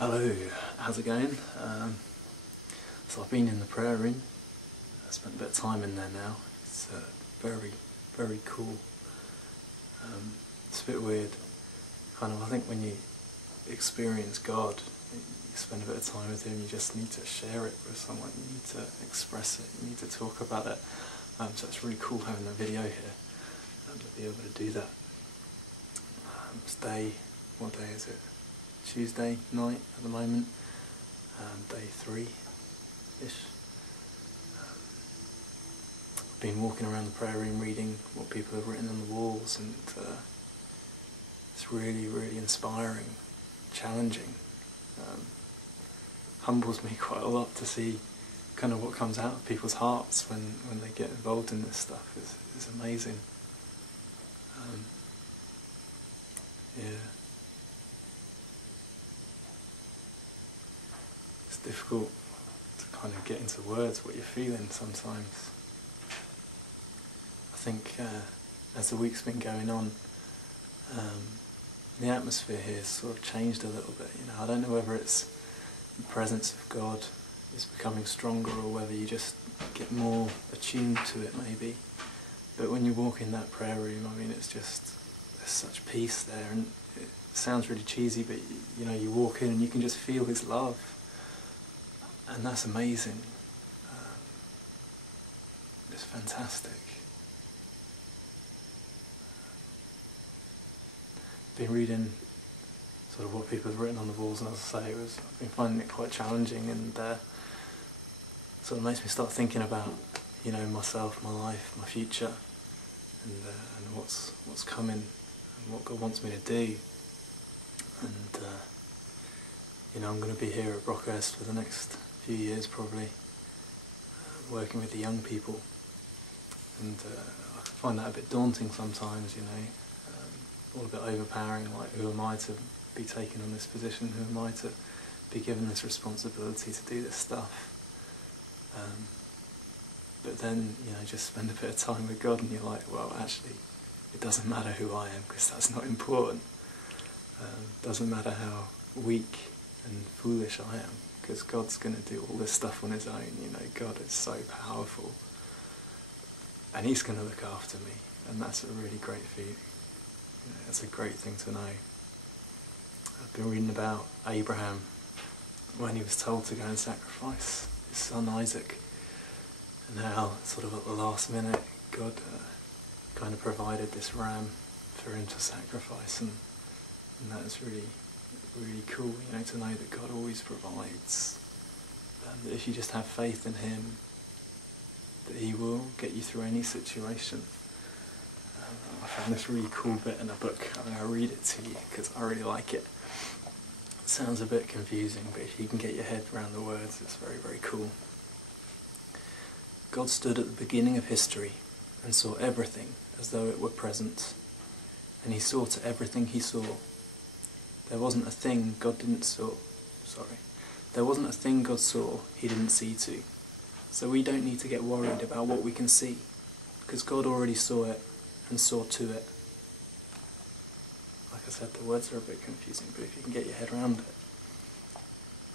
Hello, how's it going? So I've been in the prayer room. I spent a bit of time in there now. It's very, very cool. It's a bit weird. I think when you experience God, you spend a bit of time with Him, you just need to share it with someone, you need to express it, you need to talk about it. So it's really cool having a video here to be able to do that. What day is it? Tuesday night at the moment, day 3-ish. I've been walking around the prayer room reading what people have written on the walls, and it's really, really inspiring, challenging. Humbles me quite a lot to see kind of what comes out of people's hearts when they get involved in this stuff. It's amazing. Yeah. It's difficult to kind of get into words what you're feeling sometimes. I think as the week's been going on, the atmosphere here has sort of changed a little bit. I don't know whether it's the presence of God is becoming stronger or whether you just get more attuned to it maybe. But when you walk in that prayer room, it's just, there's such peace there, and it sounds really cheesy, but you walk in and you can just feel His love. And that's amazing. It's fantastic. Been reading sort of what people have written on the walls, and as I say, I've been finding it quite challenging, and sort of makes me start thinking about myself, my life, my future, and what's coming, and what God wants me to do. And I'm going to be here at Brockhurst for the next few years probably, working with the young people, and I can find that a bit daunting sometimes, all a bit overpowering, like who am I to be taken on this position, who am I to be given this responsibility to do this stuff. But then, just spend a bit of time with God and you're like, well, actually, it doesn't matter who I am, because that's not important. Doesn't matter how weak and foolish I am, because God's going to do all this stuff on His own. God is so powerful, and He's going to look after me, and that's a really great feeling. It's a great thing to know. I've been reading about Abraham when he was told to go and sacrifice his son Isaac, and how sort of at the last minute God kind of provided this ram for him to sacrifice, and that is really, really cool, to know that God always provides, that if you just have faith in Him, that He will get you through any situation. I found this really cool bit in a book. I'm going to read it to you because I really like it. It sounds a bit confusing, but if you can get your head around the words, it's very, very cool. God stood at the beginning of history and saw everything as though it were present, and He saw to everything He saw. There wasn't a thing God saw He didn't see to. So we don't need to get worried about what we can see, because God already saw it and saw to it. Like I said, the words are a bit confusing, but if you can get your head around it,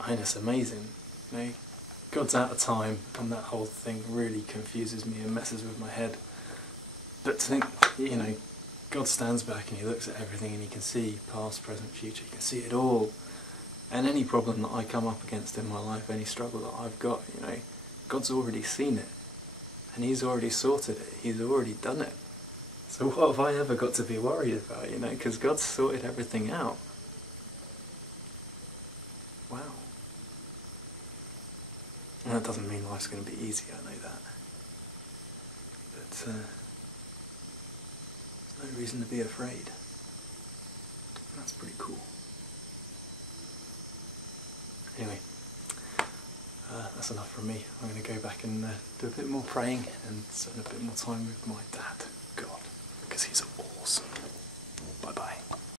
it's amazing. God's out of time, and that whole thing really confuses me and messes with my head. But to think, God stands back and He looks at everything, and He can see past, present, future. He can see it all. And any problem that I come up against in my life, any struggle that I've got, God's already seen it. And He's already sorted it. He's already done it. So what have I ever got to be worried about, because God's sorted everything out. Wow. And that doesn't mean life's going to be easy, I know that. But there's no reason to be afraid. And that's pretty cool. Anyway, that's enough from me. I'm going to go back and do a bit more praying and spend a bit more time with my dad, God, because he's awesome.